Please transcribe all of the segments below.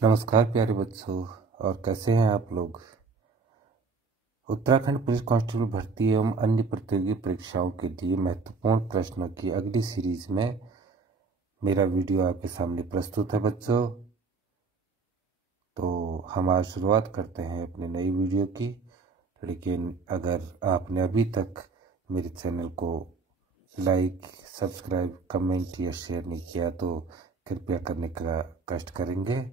नमस्कार प्यारे बच्चों। और कैसे हैं आप लोग। उत्तराखंड पुलिस कांस्टेबल भर्ती एवं अन्य प्रतियोगी परीक्षाओं के लिए महत्वपूर्ण प्रश्नों की अगली सीरीज में मेरा वीडियो आपके सामने प्रस्तुत है बच्चों। तो हम आज शुरुआत करते हैं अपनी नई वीडियो की। लेकिन अगर आपने अभी तक मेरे चैनल को लाइक, सब्सक्राइब, कमेंट या शेयर नहीं किया तो कृपया करने का कष्ट करेंगे।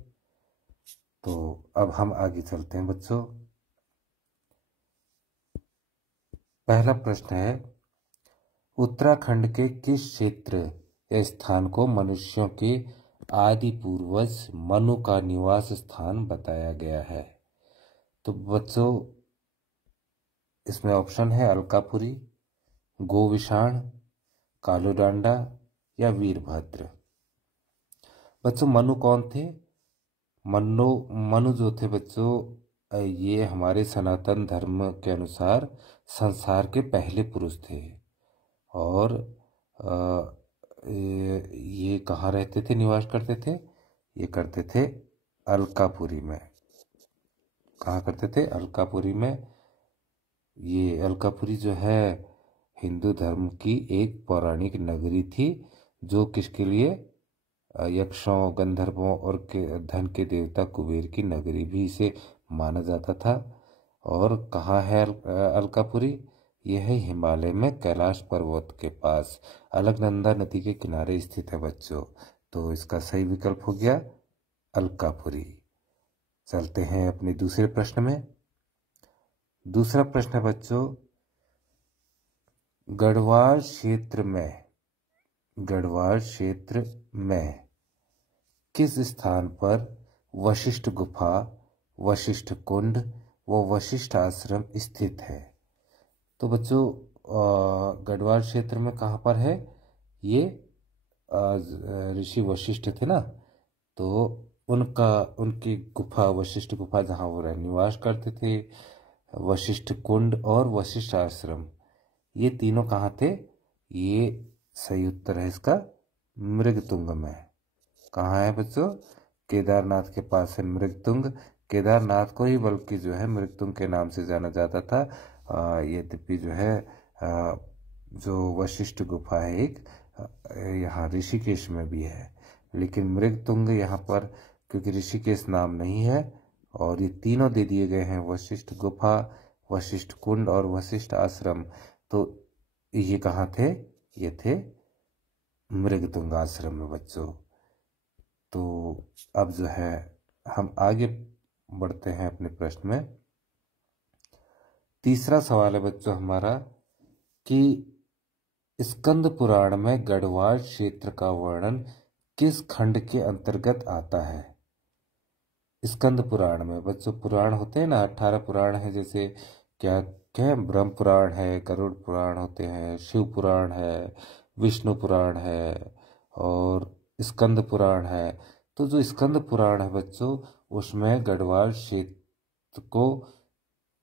तो अब हम आगे चलते हैं बच्चों। पहला प्रश्न है, उत्तराखंड के किस क्षेत्र या स्थान को मनुष्यों के आदि पूर्वज मनु का निवास स्थान बताया गया है। तो बच्चों इसमें ऑप्शन है अलकापुरी, गोविशाण, कालूडांडा या वीरभद्र। बच्चों मनु कौन थे? मनु जो थे बच्चों, ये हमारे सनातन धर्म के अनुसार संसार के पहले पुरुष थे। और ये कहाँ रहते थे, निवास करते थे? ये करते थे अलकापुरी में। कहाँ करते थे? अलकापुरी में। ये अलकापुरी जो है हिंदू धर्म की एक पौराणिक नगरी थी, जो किसके लिए? यक्षों, गंधर्वों और धन के देवता कुबेर की नगरी भी इसे माना जाता था। और कहाँ है अलकापुरी? यह है हिमालय में कैलाश पर्वत के पास अलकनंदा नदी के किनारे स्थित है बच्चों। तो इसका सही विकल्प हो गया अलकापुरी। चलते हैं अपने दूसरे प्रश्न में। दूसरा प्रश्न है बच्चों, गढ़वाल क्षेत्र में किस स्थान पर वशिष्ठ गुफा, वशिष्ठ कुंड व वशिष्ठ आश्रम स्थित है? तो बच्चों गढ़वाल क्षेत्र में कहाँ पर है? ये ऋषि वशिष्ठ थे ना, तो उनकी गुफा, वशिष्ठ गुफा, जहाँ वो निवास करते थे, वशिष्ठ कुंड और वशिष्ठ आश्रम, ये तीनों कहाँ थे? ये सही उत्तर है इसका मृगतुंग में। कहाँ है बच्चों? केदारनाथ के पास है मृगतुंग। केदारनाथ को ही बल्कि जो है मृगतुंग के नाम से जाना जाता था। यद्यपि जो है जो वशिष्ठ गुफा है एक यहाँ ऋषिकेश में भी है, लेकिन मृगतुंग यहाँ पर क्योंकि ऋषिकेश नाम नहीं है और ये तीनों दे दिए गए हैं, वशिष्ठ गुफा, वशिष्ठ कुंड और वशिष्ठ आश्रम। तो ये कहाँ थे? ये थे मृगतुंग आश्रम में बच्चों। तो अब जो है हम आगे बढ़ते हैं अपने प्रश्न में। तीसरा सवाल है बच्चों हमारा कि स्कंद पुराण में गढ़वाल क्षेत्र का वर्णन किस खंड के अंतर्गत आता है? स्कंद पुराण में बच्चों, पुराण होते हैं ना, 18 पुराण है, जैसे क्या क्या ब्रह्म पुराण है, गरुड़ पुराण होते हैं, शिव पुराण है, विष्णु पुराण है और स्कंद पुराण है। तो जो स्कंद पुराण है बच्चों, उसमें गढ़वाल क्षेत्र को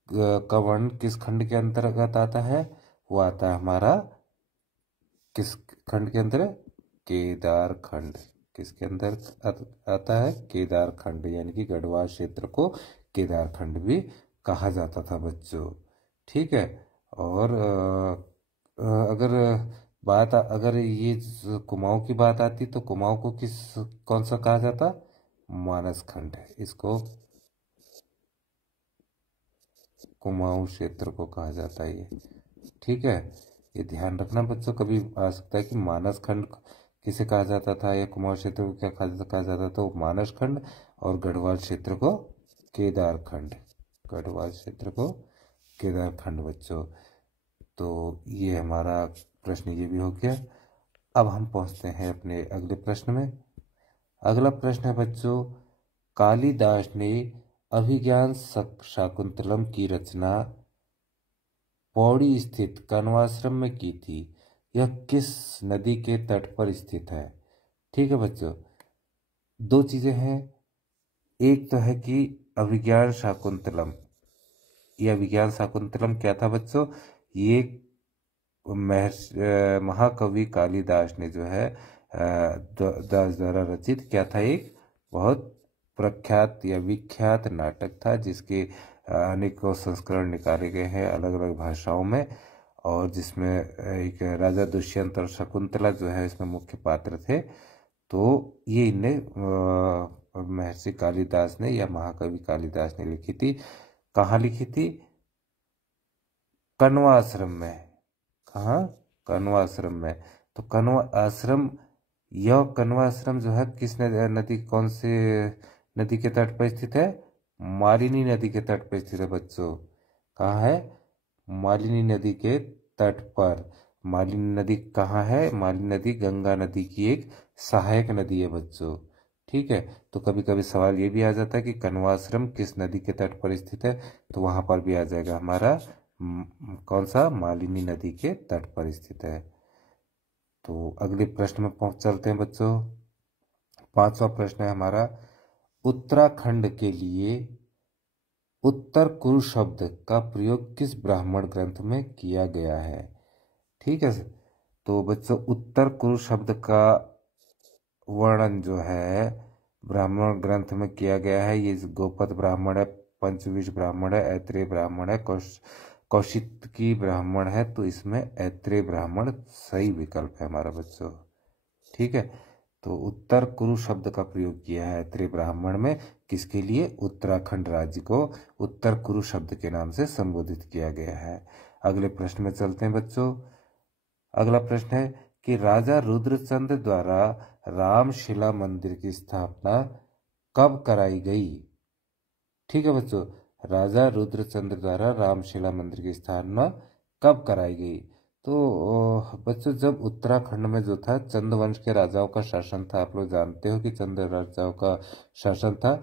का वर्णन किस खंड के अंतर्गत आता है? वो आता है हमारा किस खंड के अंदर? केदार खंड। किसके अंदर आता है? केदार खंड। यानी कि गढ़वाल क्षेत्र को केदार खंड भी कहा जाता था बच्चों। ठीक है। और अगर ये कुमाऊं की बात आती तो कुमाऊं को कौन सा कहा जाता? मानस खंड। इसको कुमाऊं क्षेत्र को कहा जाता है ये। ठीक है, ये ध्यान रखना बच्चों। कभी आ सकता है कि मानस खंड किसे कहा जाता था या कुमाऊं क्षेत्र को क्या कहा जाता था? तो मानस खंड। और गढ़वाल क्षेत्र को केदार खंड। गढ़वाल क्षेत्र को केदार खंड बच्चों। तो ये हमारा प्रश्न ये भी हो गया। अब हम पहुंचते हैं अपने अगले प्रश्न में। अगला प्रश्न है बच्चों, कालिदास ने अभिज्ञान शाकुंतलम की रचना पौड़ी स्थित कण्वाश्रम में की थी। यह किस नदी के तट पर स्थित है? ठीक है बच्चों, दो चीजें हैं। एक तो है कि अभिज्ञान शाकुंतलम। ये अभिज्ञान शाकुंतलम क्या था बच्चों? ये महाकवि कालिदास ने जो है दास द्वारा रचित क्या था? एक बहुत प्रख्यात या विख्यात नाटक था, जिसके अनेकों संस्करण निकाले गए हैं अलग अलग भाषाओं में, और जिसमें एक राजा दुष्यंत और शकुंतला जो है इसमें मुख्य पात्र थे। तो ये इन्हें महर्षि कालिदास ने या महाकवि कालिदास ने लिखी थी। कहाँ लिखी थी? कण्व आश्रम में। कहाँ? कण्व आश्रम में। तो कण्व आश्रम, यह कण्व आश्रम जो है किस नदी, कौन से नदी के तट पर स्थित है? मालिनी नदी के तट पर स्थित है बच्चों। कहाँ है? मालिनी नदी के तट पर। मालिनी नदी कहाँ है? मालिनी नदी गंगा नदी की एक सहायक नदी है बच्चों। ठीक है, तो कभी कभी सवाल ये भी आ जाता है कि कण्व आश्रम किस नदी के तट पर स्थित है, तो वहां पर भी आ जाएगा हमारा कौन सा? मालिनी नदी के तट पर स्थित है। तो अगले प्रश्न में पहुंच चलते हैं बच्चों। 5वां प्रश्न है हमारा, उत्तराखंड के लिए उत्तर कुरु शब्द का प्रयोग किस ब्राह्मण ग्रंथ में किया गया है? ठीक है, तो बच्चों उत्तर कुरु शब्द का वर्णन जो है ब्राह्मण ग्रंथ में किया गया है। ये गोपद ब्राह्मण है, पंचविश ब्राह्मण है, ऐत्रेय ब्राह्मण है, कौशिकी ब्राह्मण है। तो इसमें ऐत्रेय ब्राह्मण सही विकल्प है हमारा बच्चों। ठीक है, तो उत्तर कुरु शब्द का प्रयोग किया है ऐत्रेय ब्राह्मण में। किसके लिए? उत्तराखंड राज्य को उत्तर कुरु शब्द के नाम से संबोधित किया गया है। अगले प्रश्न में चलते हैं बच्चों। अगला प्रश्न है कि राजा रुद्रचंद द्वारा रामशिला मंदिर की स्थापना कब कराई गई? ठीक है बच्चों, राजा रुद्रचंद द्वारा रामशिला मंदिर की स्थापना कब कराई गई? तो बच्चों जब उत्तराखंड में जो था चंद वंश के राजाओं का शासन था, आप लोग जानते हो कि चंद राजाओं का शासन था,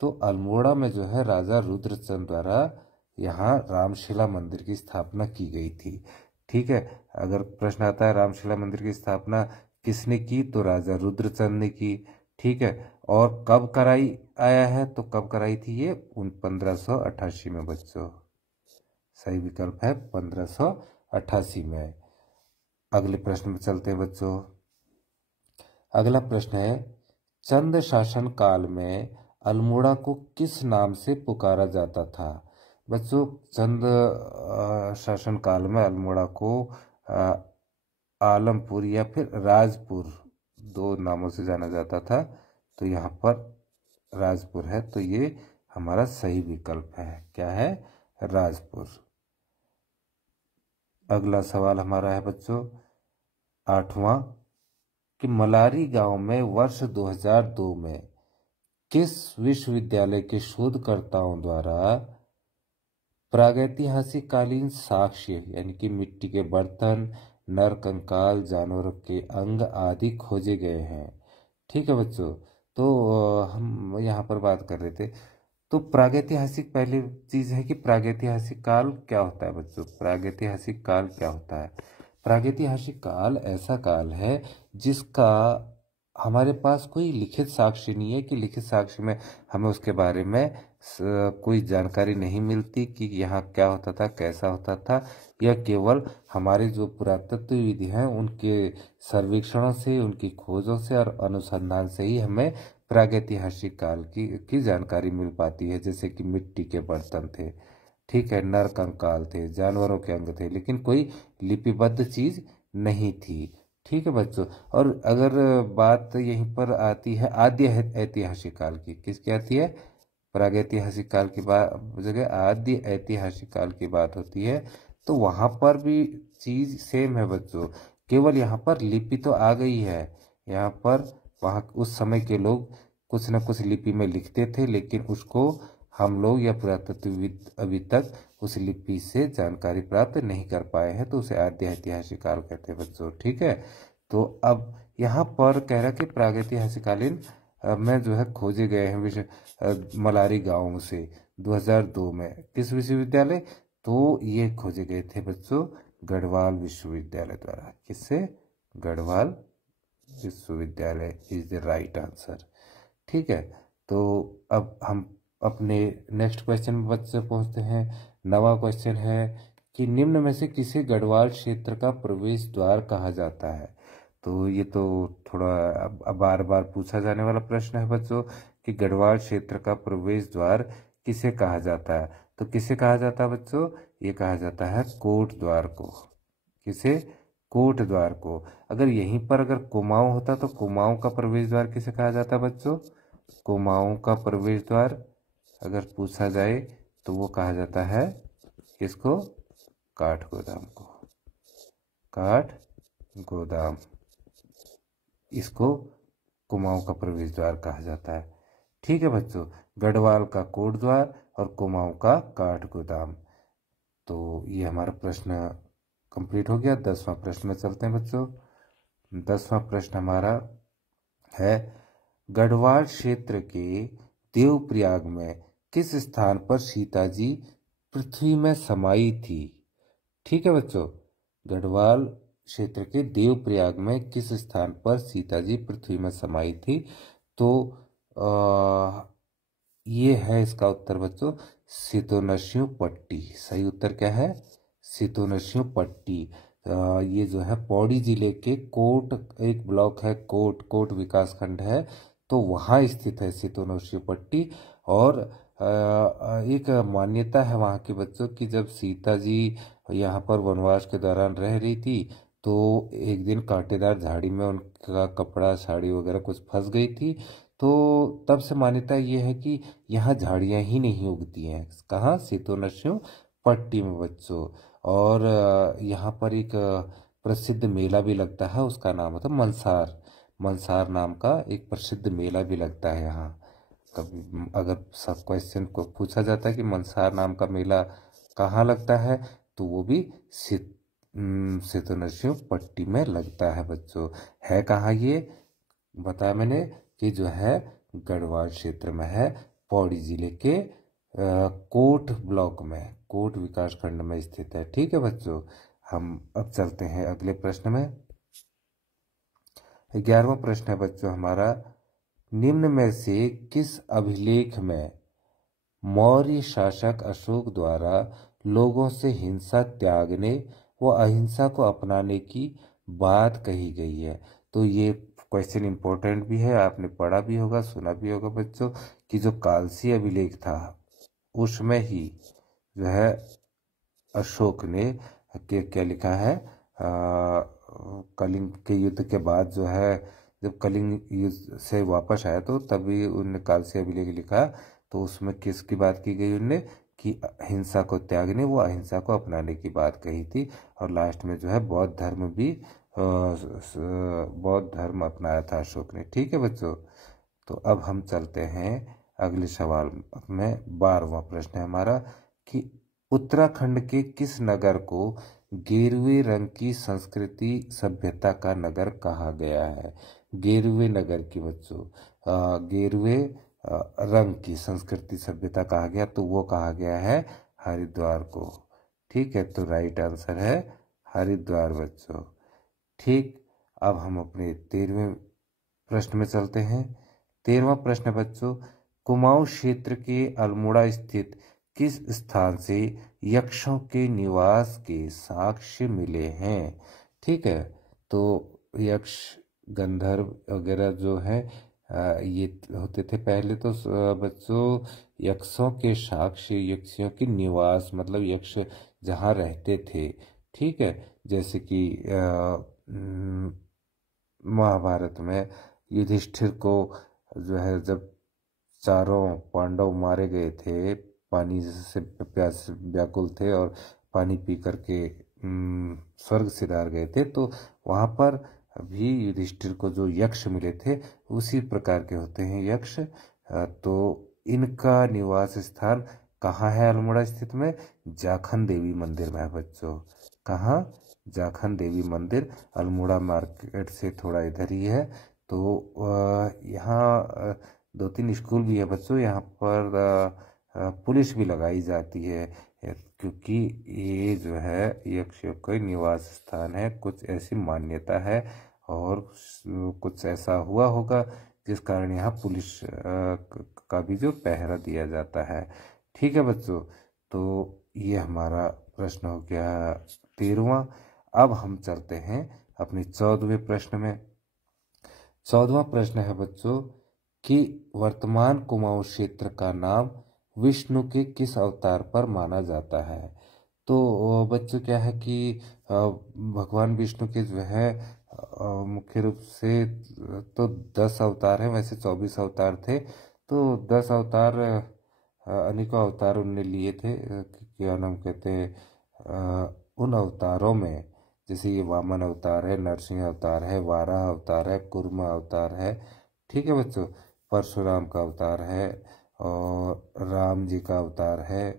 तो अल्मोड़ा में जो है राजा रुद्रचंद द्वारा यहाँ रामशिला मंदिर की स्थापना की गई थी। ठीक है, अगर प्रश्न आता है रामशिला मंदिर की स्थापना किसने की, तो राजा रुद्रचंद ने की। ठीक है, और कब कराई आया है, तो कब कराई थी ये? 1588 में बच्चों। सही विकल्प है 1588 में। अगले प्रश्न में चलते हैं बच्चों। अगला प्रश्न है, चंद शासन काल में अल्मोड़ा को किस नाम से पुकारा जाता था? बच्चों चंद शासन काल में अल्मोड़ा को आलमपुर या फिर राजपुर, दो नामों से जाना जाता था। तो यहाँ पर राजपुर है, तो ये हमारा सही विकल्प है। क्या है? राजपुर। अगला सवाल हमारा है बच्चों 8वां कि मलारी गांव में वर्ष 2002 में किस विश्वविद्यालय के शोधकर्ताओं द्वारा प्रागैतिहासिक कालीन साक्ष्य यानी कि मिट्टी के बर्तन, नर कंकाल, जानवरों के अंग आदि खोजे गए हैं? ठीक है बच्चों, तो हम यहाँ पर बात कर रहे थे। तो प्रागैतिहासिक, पहली चीज है कि प्रागैतिहासिक काल क्या होता है बच्चों? प्रागैतिहासिक काल क्या होता है? प्रागैतिहासिक काल ऐसा काल है जिसका हमारे पास कोई लिखित साक्ष्य नहीं है, कि लिखित साक्ष्य में हमें उसके बारे में कोई जानकारी नहीं मिलती कि यहाँ क्या होता था, कैसा होता था। यह केवल हमारे जो पुरातत्व विधि हैं उनके सर्वेक्षणों से, उनकी खोजों से और अनुसंधान से ही हमें प्रागैतिहासिक काल की जानकारी मिल पाती है। जैसे कि मिट्टी के बर्तन थे, ठीक है, नर कंकाल थे, जानवरों के अंग थे, लेकिन कोई लिपिबद्ध चीज नहीं थी। ठीक है बच्चों, और अगर बात यहीं पर आती है आद्य ऐतिहासिक काल की, किसकी आती है? प्रागैतिहासिक काल की जगह आद्य ऐतिहासिक काल की बात होती है, तो वहां पर भी चीज सेम है बच्चों, केवल यहाँ पर लिपि तो आ गई है। यहाँ पर वहाँ उस समय के लोग कुछ न कुछ लिपि में लिखते थे, लेकिन उसको हम लोग या पुरातत्वविद अभी तक उस लिपि से जानकारी प्राप्त नहीं कर पाए हैं, तो उसे आद्य ऐतिहासिक काल कहते हैं बच्चों। ठीक है, तो अब यहाँ पर कह रहा कि प्रागैतिहासिकालीन में जो है खोजे गए हैं मलारी गांव से 2002 में किस विश्वविद्यालय? तो ये खोजे गए थे बच्चों गढ़वाल विश्वविद्यालय द्वारा। किससे? गढ़वाल विश्वविद्यालय इज द राइट आंसर। ठीक है, तो अब हम अपने नेक्स्ट क्वेश्चन में बच्चे पहुंचते हैं। 9वां क्वेश्चन है कि निम्न में से किसे गढ़वाल क्षेत्र का प्रवेश द्वार कहा जाता है? तो ये तो थोड़ा अब बार बार पूछा जाने वाला प्रश्न है बच्चों कि गढ़वाल क्षेत्र का प्रवेश द्वार किसे कहा जाता है। तो किसे कहा जाता है बच्चों, ये कहा जाता है कोट द्वार को। किसे, कोट द्वार को। अगर यहीं पर अगर कुमाऊं होता तो कुमाऊं का प्रवेश द्वार किसे कहा जाता बच्चों, कुमाऊं का प्रवेश द्वार अगर पूछा जाए तो वो कहा जाता है किसको, काठ गोदाम को। काठ गोदाम, इसको कुमाऊं का प्रवेश द्वार कहा जाता है। ठीक है बच्चों, गढ़वाल का कोट द्वार और कुमाऊं का काठ गोदाम। तो ये हमारा प्रश्न कंप्लीट हो गया। 10वां प्रश्न में चलते हैं बच्चों। 10वां प्रश्न हमारा है, गढ़वाल क्षेत्र के देवप्रयाग में किस स्थान पर सीता जी पृथ्वी में समाई थी। ठीक है बच्चों, गढ़वाल क्षेत्र के देवप्रयाग में किस स्थान पर सीता जी पृथ्वी में समाई थी। तो ये है इसका उत्तर बच्चों, सितोनस्यू पट्टी। सही उत्तर क्या है, सितोनस्यू पट्टी। ये जो है पौड़ी जिले के कोट, एक ब्लॉक है कोट विकास खंड है, तो वहाँ स्थित है सितोनस्यू पट्टी। और एक मान्यता है वहाँ के बच्चों की जब सीता जी यहाँ पर वनवास के दौरान रह रही थी तो एक दिन कांटेदार झाड़ी में उनका कपड़ा साड़ी वगैरह कुछ फंस गई थी। तो तब से मान्यता ये है कि यहाँ झाड़ियाँ ही नहीं उगती हैं। कहाँ, सितोनस्यू पट्टी में बच्चों। और यहाँ पर एक प्रसिद्ध मेला भी लगता है, उसका नाम होता है मनसार। मनसार नाम का एक प्रसिद्ध मेला भी लगता है यहाँ। कभी अगर सब क्वेश्चन को पूछा जाता है कि मनसार नाम का मेला कहाँ लगता है तो वो भी सितोनस्यू पट्टी में लगता है बच्चों। है कहाँ ये, बताया मैंने कि जो है गढ़वाल क्षेत्र में है, पौड़ी जिले के कोट ब्लॉक में, कोट विकास खंड में स्थित है। ठीक है बच्चों, हम अब चलते हैं अगले प्रश्न में। 11वां प्रश्न है बच्चों हमारा, निम्न में से किस अभिलेख में मौर्य शासक अशोक द्वारा लोगों से हिंसा त्यागने व अहिंसा को अपनाने की बात कही गई है। तो ये क्वेश्चन इंपॉर्टेंट भी है, आपने पढ़ा भी होगा, सुना भी होगा बच्चों कि जो कालसी अभिलेख था उसमें ही जो है अशोक ने क्या लिखा है, कलिंग के युद्ध के बाद जो है जब कलिंग युद्ध से वापस आया तो तभी उन्होंने कालसी अभिलेख लिखा। तो उसमें किसकी बात की गई उनने कि हिंसा को त्यागने वो अहिंसा को अपनाने की बात कही थी। और लास्ट में जो है बौद्ध धर्म भी, बौद्ध धर्म अपनाया था अशोक ने। ठीक है बच्चों, तो अब हम चलते हैं अगले सवाल में। 12वां प्रश्न है हमारा कि उत्तराखंड के किस नगर को गेरुए रंग की संस्कृति सभ्यता का नगर कहा गया है। गेरुए नगर की बच्चों, गेरुए रंग की संस्कृति सभ्यता कहा गया, तो वो कहा गया है हरिद्वार को। ठीक है, तो राइट आंसर है हरिद्वार बच्चों। ठीक, अब हम अपने 13वें प्रश्न में चलते हैं। 13वां प्रश्न बच्चों, कुमाऊं क्षेत्र के अल्मोड़ा स्थित किस स्थान से यक्षों के निवास के साक्ष्य मिले हैं। ठीक है, तो यक्ष गंधर्व वगैरह जो है ये होते थे पहले। तो बच्चों यक्षों के साक्ष्य, यक्षियों की निवास मतलब यक्ष जहाँ रहते थे। ठीक है, जैसे कि महाभारत में युधिष्ठिर को जो है जब चारों पांडव मारे गए थे, पानी से प्यास व्याकुल थे और पानी पी करके स्वर्ग सिधार गए थे, तो वहाँ पर भी युधिष्ठिर को जो यक्ष मिले थे उसी प्रकार के होते हैं यक्ष। तो इनका निवास स्थान कहाँ है अल्मोड़ा स्थित में, जाखन देवी मंदिर में है बच्चों। कहाँ, जाखन देवी मंदिर अल्मोड़ा मार्केट से थोड़ा इधर ही है। तो यहाँ 2-3 स्कूल भी है बच्चों। यहाँ पर पुलिस भी लगाई जाती है क्योंकि ये जो है यक्षों का निवास स्थान है। कुछ ऐसी मान्यता है और कुछ ऐसा हुआ होगा जिस कारण यहाँ पुलिस का भी जो पहरा दिया जाता है। ठीक है बच्चों, तो ये हमारा प्रश्न हो गया 13वां। अब हम चलते हैं अपने 14वें प्रश्न में। 14वां प्रश्न है बच्चों कि वर्तमान कुमाऊं क्षेत्र का नाम विष्णु के किस अवतार पर माना जाता है। तो बच्चों क्या है कि भगवान विष्णु के जो है मुख्य रूप से तो 10 अवतार हैं, वैसे 24 अवतार थे। तो 10 अवतार अनेकों अवतार उनने लिए थे, क्या नाम कहते हैं उन अवतारों में, जैसे ये वामन अवतार है, नरसिंह अवतार है, वाराह अवतार है, कूर्मा अवतार है, ठीक है बच्चों, परशुराम का अवतार है और राम जी का अवतार है।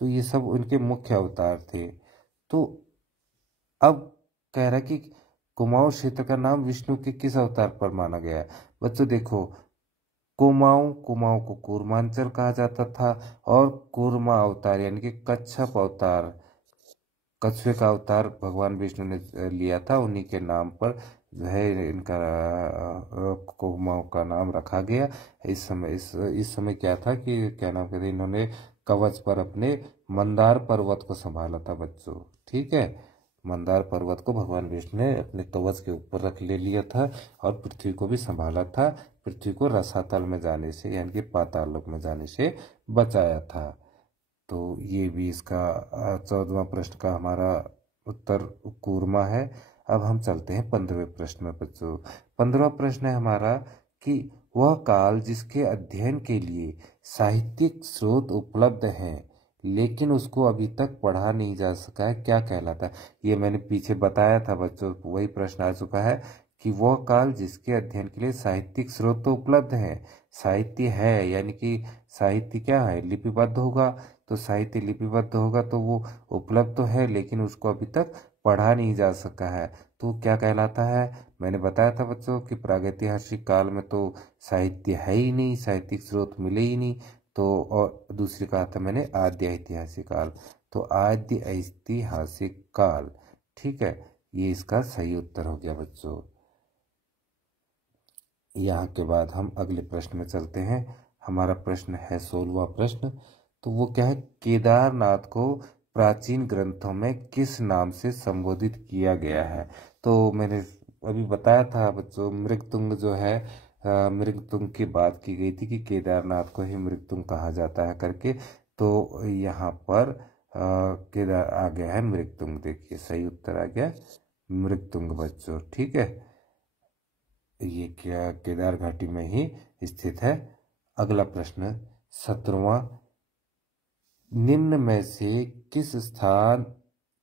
तो ये सब उनके मुख्य अवतार थे। तो अब कह रहा है कि कुमाऊं क्षेत्र का नाम विष्णु के किस अवतार पर माना गया है। बच्चों देखो, कुमाऊं को कूर्मांचल कहा जाता था और कूर्मा अवतार यानी कि कच्छप अवतार, कछुए का अवतार भगवान विष्णु ने लिया था, उन्हीं के नाम पर जो है इनका कुमाऊं का नाम रखा गया। इस समय क्या था कि क्या नाम कहते हैं, इन्होंने कवच पर अपने मंदार पर्वत को संभाला था बच्चों, ठीक है। मंदार पर्वत को भगवान विष्णु ने अपने कवच के ऊपर रख ले लिया था और पृथ्वी को भी संभाला था, पृथ्वी को रसातल में जाने से यानी कि पाताल लोक में जाने से बचाया था। तो ये भी इसका 14वां प्रश्न का हमारा उत्तर कूर्मा है। अब हम चलते हैं 15वें प्रश्न में बच्चों। 15वां प्रश्न है हमारा कि वह काल जिसके अध्ययन के लिए साहित्यिक स्रोत उपलब्ध हैं लेकिन उसको अभी तक पढ़ा नहीं जा सका है, क्या कहलाता है। ये मैंने पीछे बताया था बच्चों, वही प्रश्न आ चुका है कि वह काल जिसके अध्ययन के लिए साहित्यिक स्रोत तो उपलब्ध हैं, साहित्य है यानी कि साहित्य क्या है, लिपिबद्ध होगा, तो साहित्य लिपिबद्ध होगा तो वो उपलब्ध तो है लेकिन उसको अभी तक पढ़ा नहीं जा सका है, तो क्या कहलाता है। मैंने बताया था बच्चों कि प्रागैतिहासिक काल में तो साहित्य है ही नहीं, साहित्यिक स्रोत मिले ही नहीं। तो और दूसरी कहा था मैंने आद्य ऐतिहासिक काल, तो आद्य ऐतिहासिक काल, ठीक है, ये इसका सही उत्तर हो गया बच्चों। यहाँ के बाद हम अगले प्रश्न में चलते हैं। हमारा प्रश्न है 16वां प्रश्न। तो वो क्या है, केदारनाथ को प्राचीन ग्रंथों में किस नाम से संबोधित किया गया है। तो मैंने अभी बताया था बच्चों, मृगतुंग जो है, मृगतुंग की बात की गई थी कि केदारनाथ को ही मृगतुंग कहा जाता है करके। तो यहाँ पर केदार आ गया है मृगतुंग, देखिए सही उत्तर आ गया मृगतुंग बच्चों, ठीक है। ये क्या केदार घाटी में ही स्थित है। अगला प्रश्न 17वां, निम्न में से किस स्थान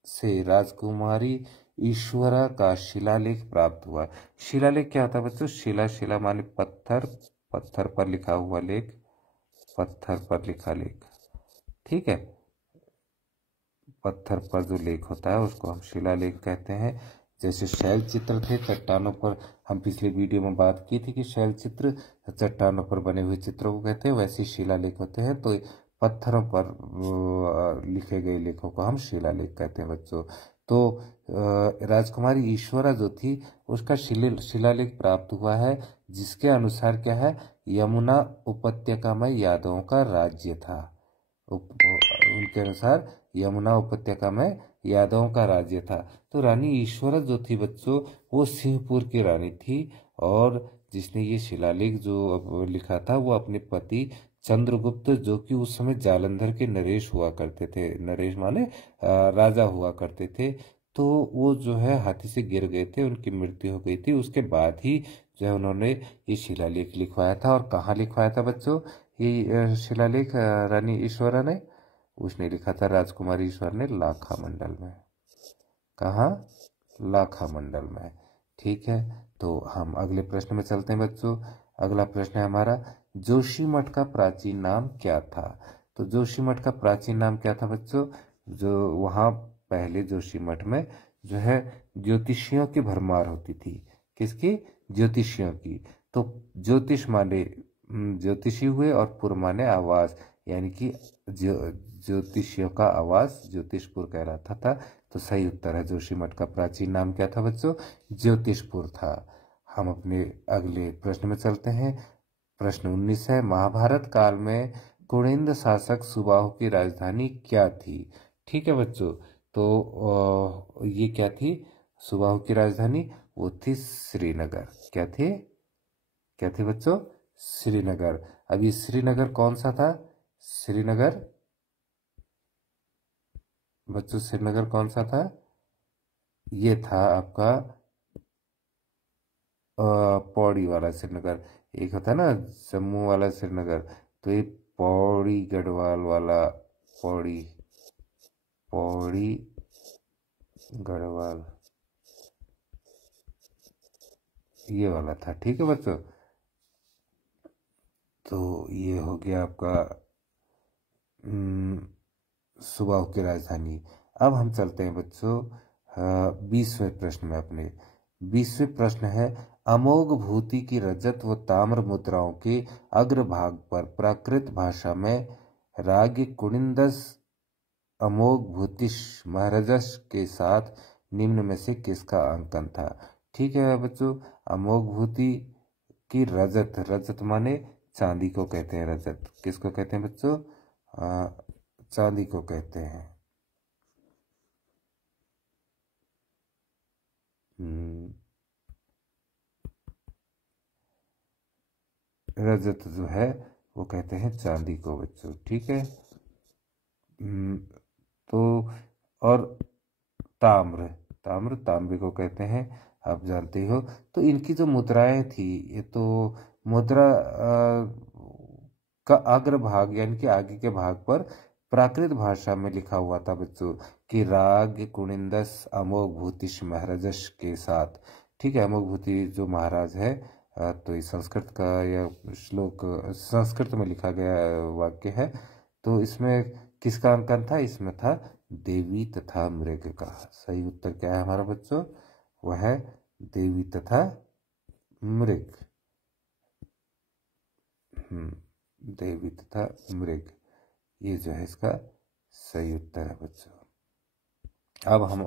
से राजकुमारी ईश्वरा का शिलालेख प्राप्त हुआ। शिलालेख क्या होता है बच्चों, शिला माने पत्थर, पत्थर पर लिखा हुआ लेख, पत्थर पर लिखा लेख, ठीक है। पत्थर पर जो लेख होता है उसको हम शिलालेख कहते हैं। जैसे शैल चित्र थे चट्टानों पर, हम पिछले वीडियो में बात की थी कि शैल चित्र चट्टानों पर बने हुए चित्रों को कहते हैं, वैसे शिलालेख होते हैं। तो पत्थरों पर लिखे गए लेखों को हम शिलालेख कहते हैं बच्चों। तो राजकुमारी ईश्वरा जो थी उसका शिलालेख प्राप्त हुआ है, जिसके अनुसार क्या है, यमुना उपत्यका में यादवों का राज्य था। उनके अनुसार यमुना उपत्यका में यादवों का राज्य था। तो रानी ईश्वरा जो थी बच्चों, वो सिंहपुर की रानी थी और जिसने ये शिलालेख जो लिखा था वो अपने पति चंद्रगुप्त, जो कि उस समय जालंधर के नरेश हुआ करते थे, नरेश माने राजा हुआ करते थे। तो वो जो है हाथी से गिर गए थे, उनकी मृत्यु हो गई थी। उसके बाद ही जो है उन्होंने ये शिलालेख लिखवाया था। और कहाँ लिखवाया था बच्चों ये शिलालेख रानी ईश्वरा ने, उसने लिखा था राजकुमारी ईश्वर ने लाखा मंडल में। कहाँ, लाखा मंडल में, ठीक है। तो हम अगले प्रश्न में चलते हैं बच्चों। अगला प्रश्न है हमारा, जोशीमठ का प्राचीन नाम क्या था। तो जोशीमठ का प्राचीन नाम क्या था बच्चों, जो वहाँ पहले जोशीमठ में जो है ज्योतिषियों की भरमार होती थी। किसकी, ज्योतिषियों की। तो ज्योतिष माने ज्योतिषी हुए और पुर माने आवास, यानी कि ज्योतिषियों का आवास ज्योतिषपुर कहलाता था। तो सही उत्तर है, जोशीमठ का प्राचीन नाम क्या था बच्चों, ज्योतिषपुर था। हम अपने अगले प्रश्न में चलते हैं। प्रश्न 19 है, महाभारत काल में कुणिंद शासक सुबाहु की राजधानी क्या थी। ठीक है बच्चों, तो ये क्या थी, सुबाहु की राजधानी वो थी श्रीनगर। क्या थे बच्चों? श्रीनगर। अब ये श्रीनगर कौन सा था? श्रीनगर बच्चों, श्रीनगर कौन सा था? ये था आपका पौड़ी वाला श्रीनगर। एक होता है ना जम्मू वाला श्रीनगर, तो ये पौड़ी गढ़वाल वाला, पौड़ी गढ़वाल ये वाला था। ठीक है बच्चों, तो ये हो गया आपका सुबाहु की राजधानी। अब हम चलते हैं बच्चों 20वें प्रश्न में अपने। 20वें प्रश्न है, अमोघ भूति की रजत व ताम्र मुद्राओं के अग्रभाग पर प्राकृत भाषा में राग कुनिंदस अमोघ भूतिश महाराजस के साथ निम्न में से किसका अंकन था? ठीक है बच्चों, अमोघ भूति की रजत माने चांदी को कहते हैं। रजत किसको कहते हैं बच्चों? चांदी को कहते हैं। रजत जो है वो कहते हैं चांदी को बच्चों। ठीक है, तो और तांबे को कहते हैं, आप जानते हो। तो इनकी जो मुद्राएं थी, ये तो मुद्रा का अग्रभाग यानी कि आगे के भाग पर प्राकृत भाषा में लिखा हुआ था बच्चों कि राग कुनिंदस अमोघ भूतिश महाराजस के साथ। ठीक है, अमोघ भूति जो महाराज है, तो ये संस्कृत का यह श्लोक संस्कृत में लिखा गया वाक्य है। तो इसमें किसका अंकन था? इसमें था देवी तथा मृग का। सही उत्तर क्या है हमारा बच्चों? वह है देवी तथा मृग। देवी तथा मृग, ये जो है इसका सही उत्तर है बच्चों। अब हम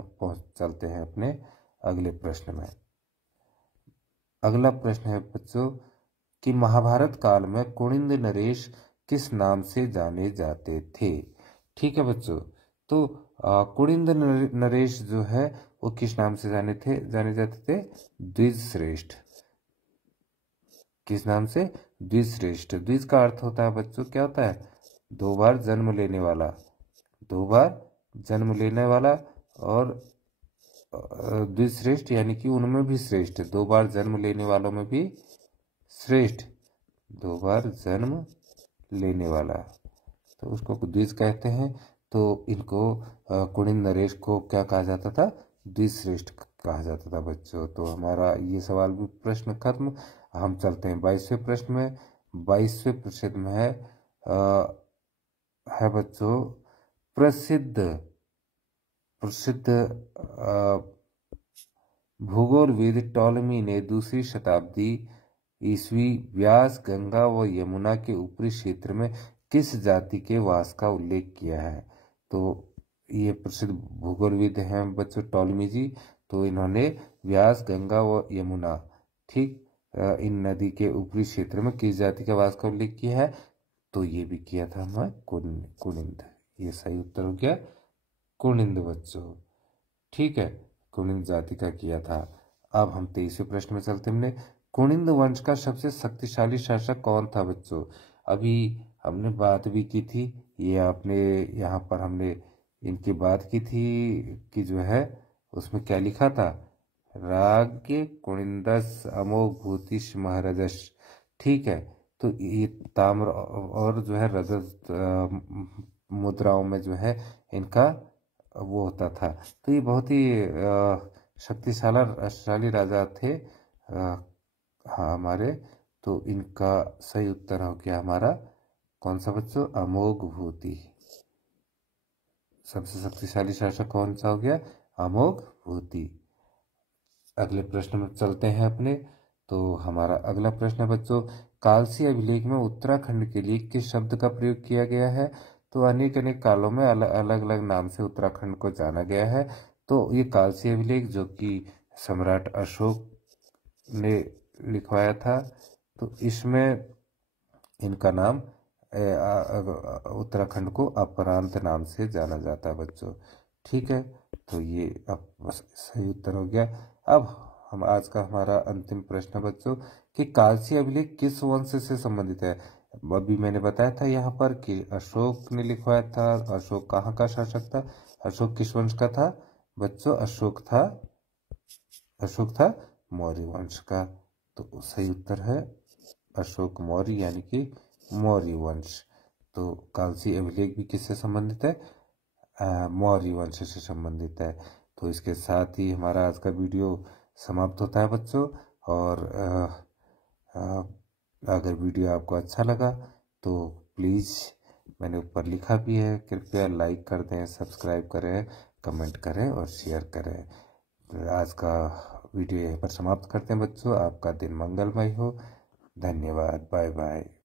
चलते हैं अपने अगले प्रश्न में। अगला प्रश्न है बच्चों कि महाभारत काल में कुनिंद नरेश किस नाम से जाने जाते थे? ठीक है बच्चों, तो कुनिंद नरेश जो है वो किस नाम से जाने जाते थे? द्विजश्रेष्ठ। किस नाम से? द्विजश्रेष्ठ। द्विज का अर्थ होता है बच्चों, क्या होता है? दो बार जन्म लेने वाला। और द्विजश्रेष्ठ यानी कि उनमें भी श्रेष्ठ, दो बार जन्म लेने वालों में भी श्रेष्ठ, दो बार जन्म लेने वाला, तो उसको द्विज कहते हैं। तो इनको कुनिंद नरेश को क्या कहा जाता था? द्विजश्रेष्ठ कहा जाता था बच्चों। तो हमारा ये सवाल भी प्रश्न खत्म। हम चलते हैं 22वें प्रश्न में। 22वें प्रश्न में है बच्चों प्रसिद्ध भूगोलविद टॉलमी ने दूसरी शताब्दी ईस्वी व्यास गंगा व यमुना के ऊपरी क्षेत्र में किस जाति के वास का उल्लेख किया है? तो ये प्रसिद्ध भूगोलविद हैं बच्चों टॉलमी जी। तो इन्होंने व्यास गंगा व यमुना, ठीक, इन नदी के ऊपरी क्षेत्र में किस जाति के वास का उल्लेख किया है? तो ये भी किया था हमारा कुनिंद। ये सही उत्तर हो गया कुनिंद बच्चों। ठीक है, कुनिंद जाति का किया था। अब हम 23वें प्रश्न में चलते हैं। कुनिंद वंश का सबसे शक्तिशाली शासक कौन था बच्चों? अभी हमने बात भी की थी, ये आपने यहाँ पर हमने इनकी बात की थी कि जो है उसमें क्या लिखा था? राज्ञ कुनिंदस अमोघ भूतिश महाराजस। ठीक है, तो ये ताम्र और जो है रजत मुद्राओं में जो है इनका वो होता था। तो ये बहुत ही शक्तिशाली राजा थे हाँ हमारे। तो इनका सही उत्तर हो गया हमारा कौन सा बच्चों? अमोघ भूति। सबसे शक्तिशाली शासक कौन सा हो गया? अमोघ भूति। अगले प्रश्न में चलते हैं अपने। तो हमारा अगला प्रश्न है बच्चों कालसी अभिलेख में उत्तराखंड के लिए किस शब्द का प्रयोग किया गया है? तो अनेक कालों में अलग अलग नाम से उत्तराखंड को जाना गया है। तो ये कालसी अभिलेख जो कि सम्राट अशोक ने लिखवाया था, तो इसमें इनका नाम उत्तराखंड को अपरांत नाम से जाना जाता है बच्चों। ठीक है, तो ये अब बस सही उत्तर हो गया। अब हम आज का हमारा अंतिम प्रश्न बच्चों कि कालसी अभिलेख किस वंश से संबंधित है। अभी मैंने बताया था यहाँ पर कि अशोक ने लिखवाया था। अशोक कहाँ का शासक था? अशोक किस वंश का था बच्चों? अशोक था मौर्य वंश का। तो सही उत्तर है अशोक मौर्य यानी कि मौर्य वंश। तो कालसी अभिलेख भी किससे संबंधित है? मौर्य वंश से संबंधित है। तो इसके साथ ही हमारा आज का वीडियो समाप्त होता है बच्चों। और अगर वीडियो आपको अच्छा लगा तो प्लीज़, मैंने ऊपर लिखा भी है, कृपया लाइक कर दें, सब्सक्राइब करें, कमेंट करें और शेयर करें। आज का वीडियो यहीं पर समाप्त करते हैं बच्चों। आपका दिन मंगलमय हो। धन्यवाद। Bye bye.